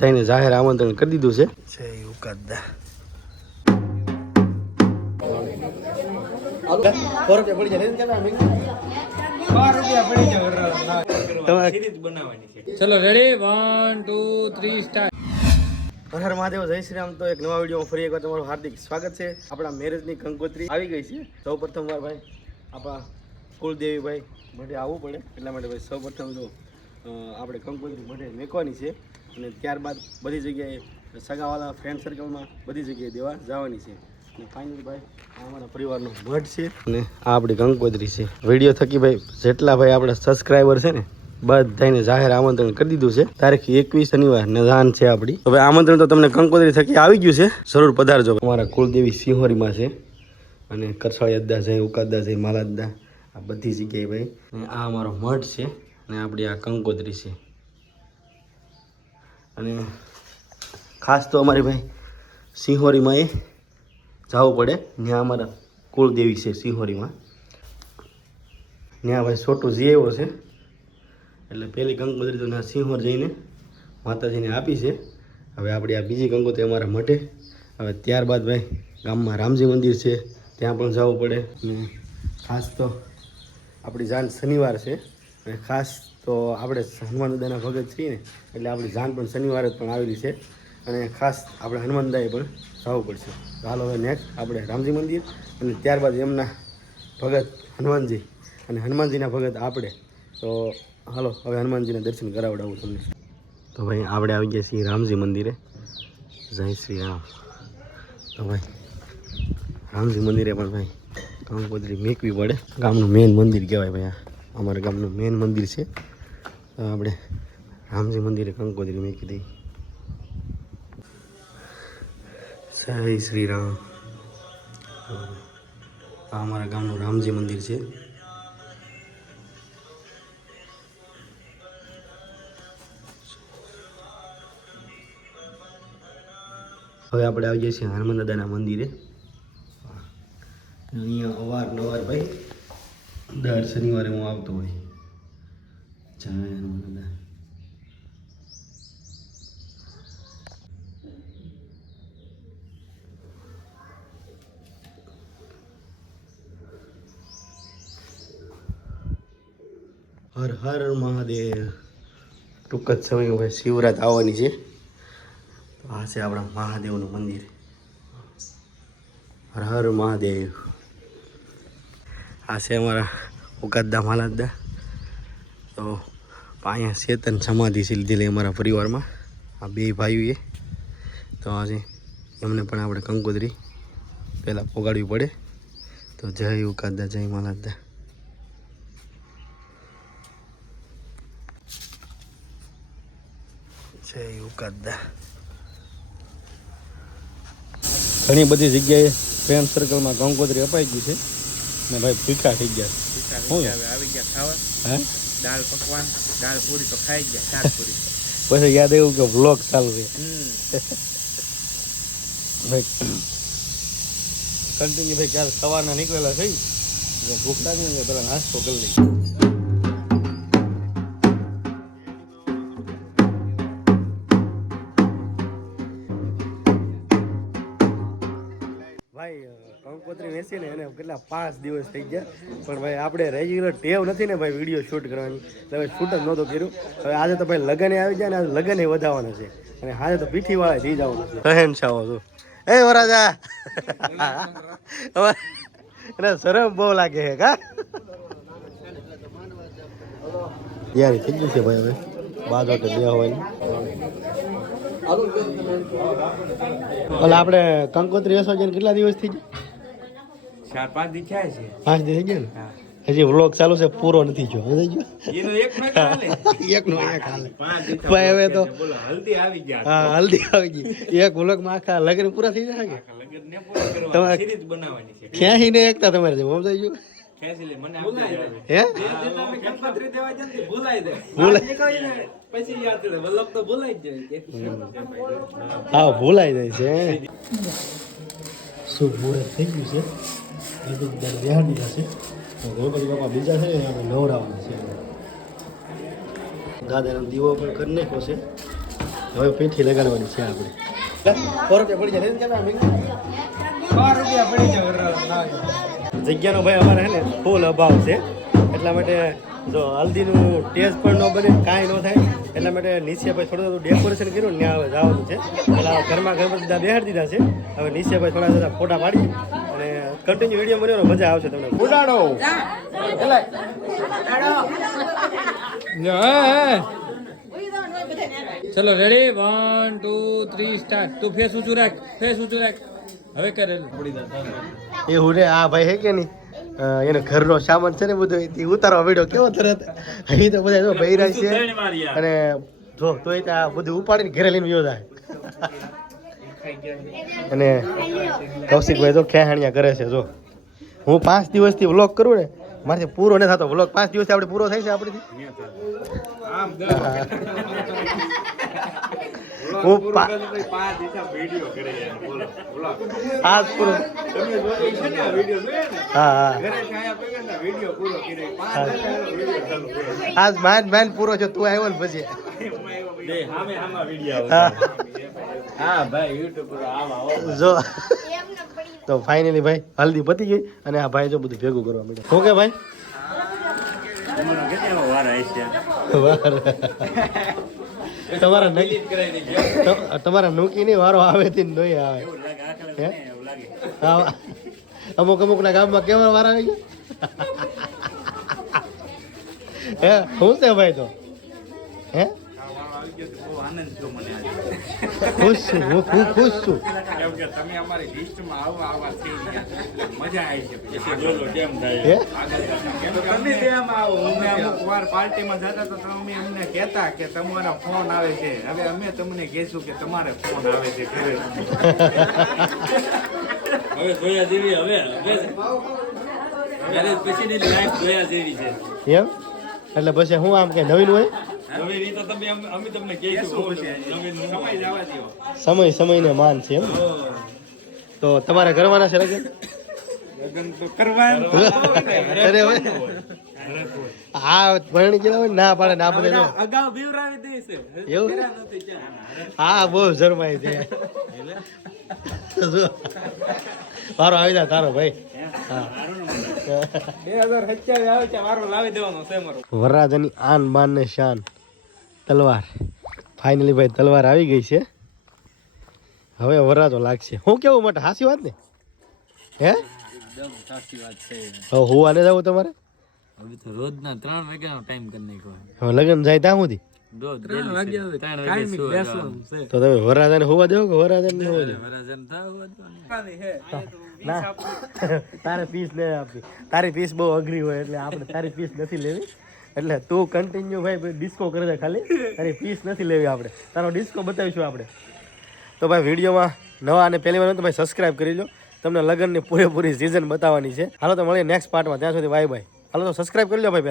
થઈને જાહેર આમંત્રણ કરી દીધું છે. જય ઉકાદા. ચલો રેડી 1 2 3 સ્ટાર્ટ. હર હર મહાદેવ, જય શ્રી રામ. તો એક નવા વિડીયોમાં ફરી એકવાર તમારું હાર્દિક સ્વાગત છે. આપણા મેરેજની કંકોત્રી આવી ગઈ છે. સૌ પ્રથમ વાર ભાઈ આપણા કુલદેવી ભાઈ માટે આવવું પડે, એટલા માટે ભાઈ સૌ પ્રથમ તો આપણે કંકોત્રી માટે મેકવાની છે અને ત્યારબાદ બધી જગ્યાએ સગાવાલા ફ્રેન્ડ સર્કલમાં બધી જગ્યાએ દેવા જવાની છે. અને ફાઇનલ ભાઈ આ અમારા પરિવારનો મઢ છે અને આ આપણી કંકોત્રી છે. વિડીયો થકી ભાઈ જેટલા ભાઈ આપણા સબસ્ક્રાઈબર છે ને બધાને જાહેર આમંત્રણ કરી દીધું છે. તારીખ 21 શનિવાર નદાન છે આપણી. હવે આમંત્રણ તો તમને કંકોત્રી થકી આવી ગયું છે, જરૂર પધારજો. અમારા કુળદેવી સિંહોરીમાં છે અને કરસાળી અદ્દા છે, ઉકાદા છે, માલાદા, આ બધી જગ્યાએ ભાઈ. અને આ અમારો મઠ છે અને આપણી આ કંકોત્રી છે. અને ખાસ તો અમારી ભાઈ સિંહોરીમાં એ જવું પડે, ત્યાં અમારા કુળદેવી છે સિંહોરીમાં. ત્યાં ભાઈ છોટું જી આવ્યો છે એટલે પહેલી કંકોત્રી તો ના સિંહોર જઈને માતાજીને આપી છે. હવે આપણી આ બીજી કંકોત્રી અમારા મઢે. હવે ત્યારબાદ ભાઈ ગામમાં રામજી મંદિર છે, ત્યાં પણ જવું પડે. અને ખાસ તો આપણી જાન શનિવાર છે અને ખાસ તો આપણે હનુમાન દાદાના ભગત છીએ ને એટલે આપણી જાન પણ શનિવારે પણ આવેલી છે અને ખાસ આપણે હનુમાનદાએ પણ જવું પડશે. તો હાલો હવે નેક્સ્ટ આપણે રામજી મંદિર અને ત્યારબાદ એમના ભગત હનુમાનજી અને હનુમાનજીના ભગત આપણે. તો હાલો હવે હનુમાનજીના દર્શન કરાવડાવું તમને. તો ભાઈ આપણે આવી ગયા છીએ રામજી મંદિરે. જય શ્રી રામ. તો ભાઈ રામજી મંદિરે પણ ભાઈ કંકોત્રી મેકવી પડે. ગામનું મેન મંદિર કહેવાય ભાઈ, આ અમારા ગામનું મેન મંદિર છે. તો આપણે રામજી મંદિરે કંકોત્રી મેકી દઈએ. જય શ્રી રામ. આ અમારા ગામનું રામજી મંદિર છે. હવે આપણે આવી જઈએ છીએ હનુમાન દાદાના મંદિરે. અહીંયા અવારનવાર ભાઈ દર શનિવારે હું આવતો હોય. જય હનુમાન દાદા. હર હર મહાદેવ. ટૂંક જ સમયમાં ભાઈ શિવરાત આવવાની છે. તો આ છે આપણા મહાદેવનું મંદિર. હર હર મહાદેવ. આ છે અમારા ઉકાદા માલાદા. તો અહીંયા ચેતન સમાધિ છે લીધેલી અમારા પરિવારમાં, આ બે ભાઈઓએ. તો આજે એમને પણ આપણે કંકોત્રી પહેલાં પોગાડવી પડે. તો જય ઉકાદા, જય માલાદા. જય ઉકાદા. ઘણી બધી જગ્યાએ ફ્રેન્ડ સર્કલમાં કંકોત્રી અપાઈ ગઈ છે ને ભાઈ ભૂખા થઈ ગયા. આવી ગયા ખાવા. હે દાળ પકવાન, દાળ પૂરી તો ખાઈ ગયા, શાક પૂરી. પછી યાદ આવ્યું કે વ્લોગ ચાલુ છે ભાઈ. કન્ટિન્યુ ભાઈ ક્યારે સવારના નીકળેલા થઈ ભૂખ લાગી ને પેલા નાસ્તો કરી લઈ. ભાઈ કંકોત્રી વેચી ને એને કેટલા 5 દિવસ થઈ ગયા, પણ ભાઈ આપણે રેગ્યુલર ટેવ નથી ને ભાઈ વિડીયો શૂટ કરવાની, એટલે ભાઈ શૂટ જ નહોતું કર્યું. હવે આજે તો ભાઈ લગને આવી જાય ને, આજે લગને વધાવવાના છે અને આજે તો પીઠીવાળા થઈ જવાનું છે. રહેન છાવો છું એ વરાજા. એને શરમ બહુ લાગે છે કા. તૈયારી થઈ ગઈ છે ભાઈ. હવે 12 વાગે બે હોવાની. આપણે કંકોત્રી વેચવા જઈને કેટલા દિવસ થઈ ગયા? 4-5 દી થાય છે. 5 દી થઈ ગયા ને? હજી વ્લોગ ચાલુ છે, પૂરો નથી થયો. એનો એક નો ચાલે. એકનો એક હાલે ભાઈ. હવે તો હલ્દી આવી ગયા. હા હલ્દી આવી ગઈ. એક વ્લોગમાં આખા લગ્ન પૂરા થઈ જશે કે લગન ને પૂરા કરવા તમારે સિરીઝ બનાવવાની છે. ક્યાંય ને એકતા તમારે જેમ સમજાઈ ગયું. ખેંચી લે મને ભૂલાઈ જાય. હે તમે કંકોત્રી દેવા જલ્દી ભૂલાઈ જાય. ભૂલાઈ. નીકળીને પછી યાદ રહે. વલ્લભ તો ભૂલાઈ જ જાય. હા ભૂલાઈ જાય છે. શું મુહૂર્ત થઈ ગયું છે, એ તો બેહાડી જશે. ગણપતિ બાપા બીજા છે ને આપણે નવરાવના છે. દાદાનો દીવો પણ કરી નાખ્યો છે હવે પીઠી લગાડવાની છે આપણે 100 રૂપિયા પડી જાય જગ્યાનો ભાઈ અમારે છે ને ફૂલ અભાવ છે એટલા માટે જો હલ્દીનું ટેસ્ટ પણ ન બને કાંઈ ન થાય એટલા માટે નીચે ભાઈ થોડું થોડું ડેકોરેશન કર્યું ને ત્યાં હવે જવાનું છે પેલા ઘરમાં બધા બેહાડી દીધા છે હવે નીચે ભાઈ થોડા બધા ફોટા પાડી અને કન્ટિન્યુ વિડીયો બનાવવાનો મજા આવશે તમને ઉડાડો ચલો રેડી 1 2 3 સ્ટાર્ટ તું ફેસ ઊંચું રાખ હવે કરે એ હું રે આ ભાઈ હે કે નહીં એનો ઘરનો સામાન છે ને બધું એ ઉતારવા વિડીયો કેવો તરત અહીં તો બધા જો બૈરા છે અને જો તોય ત્યાં બધું ઉપાડીને ઘરે લઈને ગયો જાય અને કૌશિકભાઈ તો ખેહાણિયા કરે છે જો હું 5 દિવસથી વ્લોગ કરું ને મારાથી પૂરો નથી થતો વ્લોગ 5 દિવસથી આપણે પૂરો થાય છે આપણેથી હું 5 પૂરો હા આજ માન પૂરો છે તું આવ્યો ને પછી જો તો ફાઇનલી ભાઈ હલ્દી પતી ગઈ અને આ ભાઈ જો બધું ભેગું કરવા માંડ્યા ઓકે ભાઈ તમારા નોકી ની વારો આવે થી નહીં આવે અમુક ના ગામમાં કેવા વાર આવી ગયા હે શું છે ભાઈ તો હે ખુશ છું હું ખુશ છું તમે અમારી લિસ્ટમાં આવા થઈ ગયા મજા આવી છે કેમ થાય તમે કેમ આવો અમે અમુક વાર પાર્ટીમાં જતા તો તમે અમને કહેતા કે તમારો ફોન આવે છે હવે અમે તમને કહેશું કે તમારે ફોન આવે છે ઘરે હવે જોયા જેવી હવે પછી ની લાઈફ જોયા જેવી છે એમ એટલે પછી હું આમ કે નવીન હોય સમય ને માન છે એમ તો તમારે કરવાના છે લગન હા ભરણી ગયેલા હોય ના પાડે ના પડે એવું હા બહુ શરમાય છે મારો આવી જાય તારો ભાઈ વરરાજાની આન બાન ને શાન તલવાર ફાઇનલી ભાઈ તલવાર આવી ગઈ છે હવે વરરાજો લાગશે હું કેવું માટે હાસી વાત ને હે હવે હું આને જાવ તમારે રોજના 3 વાગ્યાનો ટાઈમ કરી નાખ્યો હવે લગન જાય ત્યાં સુધી તો તમે વરરાજાને હોવા દેવો કે વરરાજાને નહીં હોવા દેવો તારે પીસ લે આપી તારી પીસ બહુ અઘરી હોય એટલે આપણે તારી પીસ નથી લેવી એટલે તું કન્ટિન્યુ ભાઈ ડિસ્કો કરે છે ખાલી તારી પીસ નથી લેવી આપણે તારો ડિસ્કો બતાવીશું આપણે તો ભાઈ વિડીયોમાં નવા અને પહેલી વાર તો ભાઈ સબસ્ક્રાઈબ કરી લો તમને લગ્નની પૂરેપૂરી સિઝન બતાવવાની છે હાલો તો મળીએ નેક્સ્ટ પાર્ટમાં ત્યાં સુધી બાય બાય હાલો તો સબસ્ક્રાઈબ કરી લો ભાઈ.